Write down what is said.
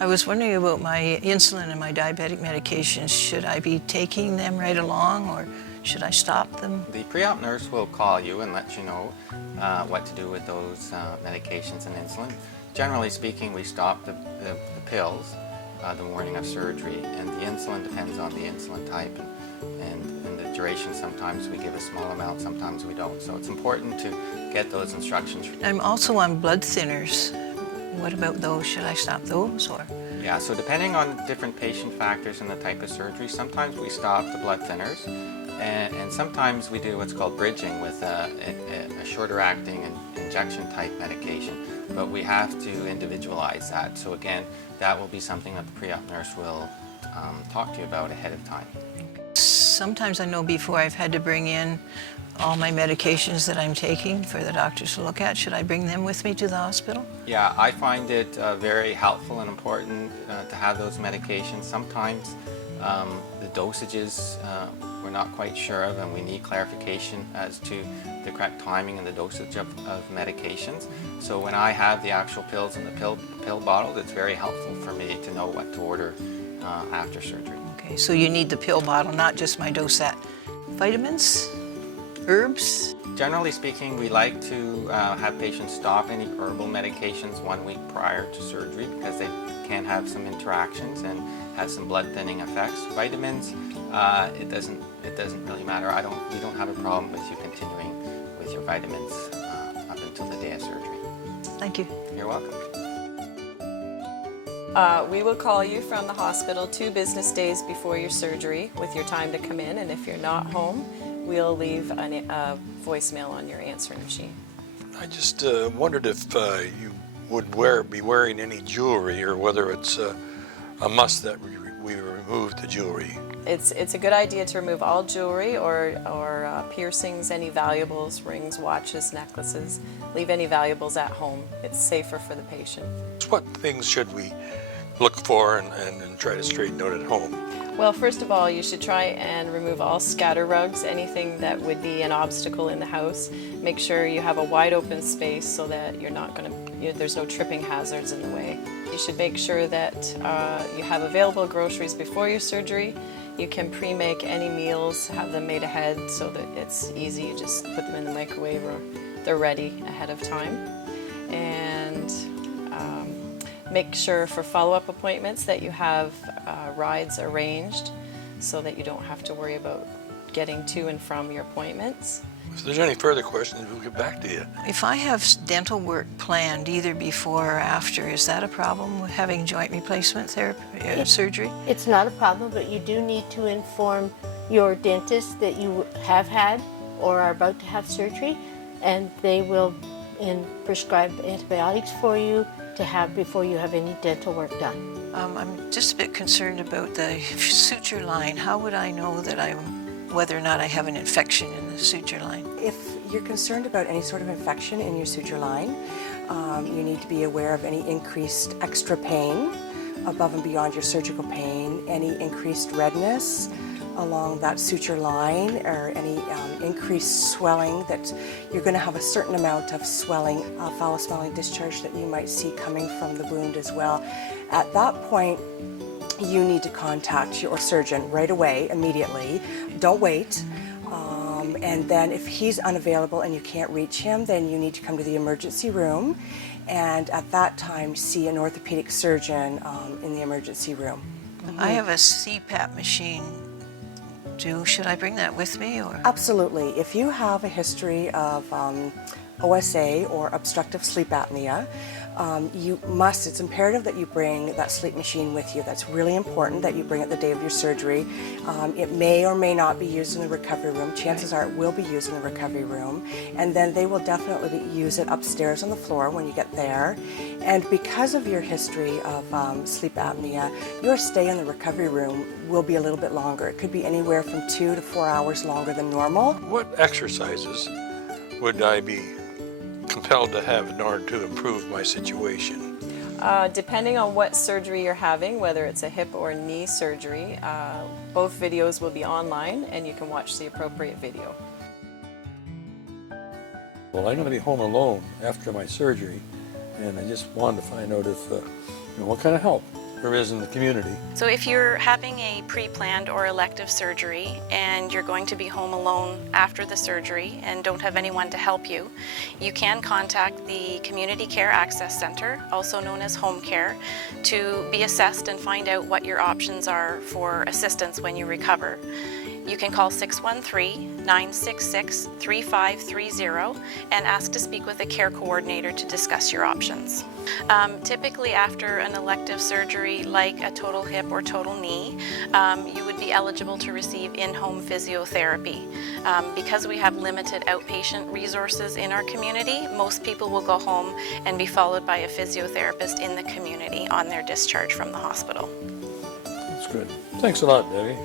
I was wondering about my insulin and my diabetic medications. Should I be taking them right along, or should I stop them? The pre-op nurse will call you and let you know what to do with those medications and insulin. Generally speaking, we stop the pills the morning of surgery, and the insulin depends on the insulin type and the duration. Sometimes we give a small amount, sometimes we don't. So it's important to get those instructions. I'm also on blood thinners. What about those? Should I stop those, or? Yeah, so depending on different patient factors and the type of surgery, sometimes we stop the blood thinners, and sometimes we do what's called bridging with a shorter acting injection type medication, but we have to individualize that. So again, that will be something that the pre-op nurse will talk to you about ahead of time. Sometimes I know before I've had to bring in all my medications that I'm taking for the doctors to look at. Should I bring them with me to the hospital? Yeah, I find it very helpful and important to have those medications. Sometimes the dosages we're not quite sure of, and we need clarification as to the correct timing and the dosage of medications. So when I have the actual pills in the pill bottle, it's very helpful for me to know what to order after surgery. Okay, so you need the pill bottle, not just my Dosat. Vitamins? Herbs? Generally speaking, we like to have patients stop any herbal medications 1 week prior to surgery because they can have some interactions and have some blood thinning effects. Vitamins, it doesn't really matter. We don't have a problem with you continuing with your vitamins up until the day of surgery. Thank you. You're welcome. We will call you from the hospital 2 business days before your surgery with your time to come in, and if you're not home, we'll leave a voicemail on your answering machine. I just wondered if you would be wearing any jewelry, or whether it's a must that we remove the jewelry. It's a good idea to remove all jewelry or piercings, any valuables, rings, watches, necklaces. Leave any valuables at home. It's safer for the patient. What things should we look for and try to straighten out at home? Well, first of all, you should try and remove all scatter rugs, anything that would be an obstacle in the house. Make sure you have a wide open space so that there's no tripping hazards in the way. You should make sure that you have available groceries before your surgery. You can pre-make any meals, have them made ahead so that it's easy. You just put them in the microwave or they're ready ahead of time. And make sure for follow-up appointments that you have rides arranged so that you don't have to worry about getting to and from your appointments. If there's any further questions, we'll get back to you. If I have dental work planned either before or after, is that a problem with having joint replacement therapy, surgery? It's not a problem, but you do need to inform your dentist that you have had or are about to have surgery, and they will prescribe antibiotics for you to have before you have any dental work done. I'm just a bit concerned about the suture line. How would I know that whether or not I have an infection in the suture line? If you're concerned about any sort of infection in your suture line, you need to be aware of any increased extra pain above and beyond your surgical pain, any increased redness along that suture line, or any increased swelling. That you're going to have a certain amount of swelling, foul-smelling discharge that you might see coming from the wound as well. At that point, you need to contact your surgeon right away, immediately. Don't wait. And then if he's unavailable and you can't reach him, then you need to come to the emergency room, and at that time see an orthopedic surgeon in the emergency room. I have a CPAP machine. Should I bring that with me, or? Absolutely. If you have a history of OSA or obstructive sleep apnea, it's imperative that you bring that sleep machine with you. That's really important that you bring it the day of your surgery. It may or may not be used in the recovery room. Chances are it will be used in the recovery room. And then they will definitely use it upstairs on the floor when you get there. And because of your history of sleep apnea, your stay in the recovery room will be a little bit longer. It could be anywhere from 2 to 4 hours longer than normal. What exercises would I be compelled to have in order to improve my situation? Depending on what surgery you're having, whether it's a hip or knee surgery, both videos will be online and you can watch the appropriate video. Well, I'm going to be home alone after my surgery, and I just wanted to find out if, what kind of help there is in the community. So if you're having a pre-planned or elective surgery and you're going to be home alone after the surgery and don't have anyone to help you, you can contact the Community Care Access Center, also known as Home Care, to be assessed and find out what your options are for assistance when you recover. You can call 613-966-3530 and ask to speak with a care coordinator to discuss your options. Typically after an elective surgery like a total hip or total knee, you would be eligible to receive in-home physiotherapy. Because we have limited outpatient resources in our community, most people will go home and be followed by a physiotherapist in the community on their discharge from the hospital. That's good. Thanks a lot, Debbie.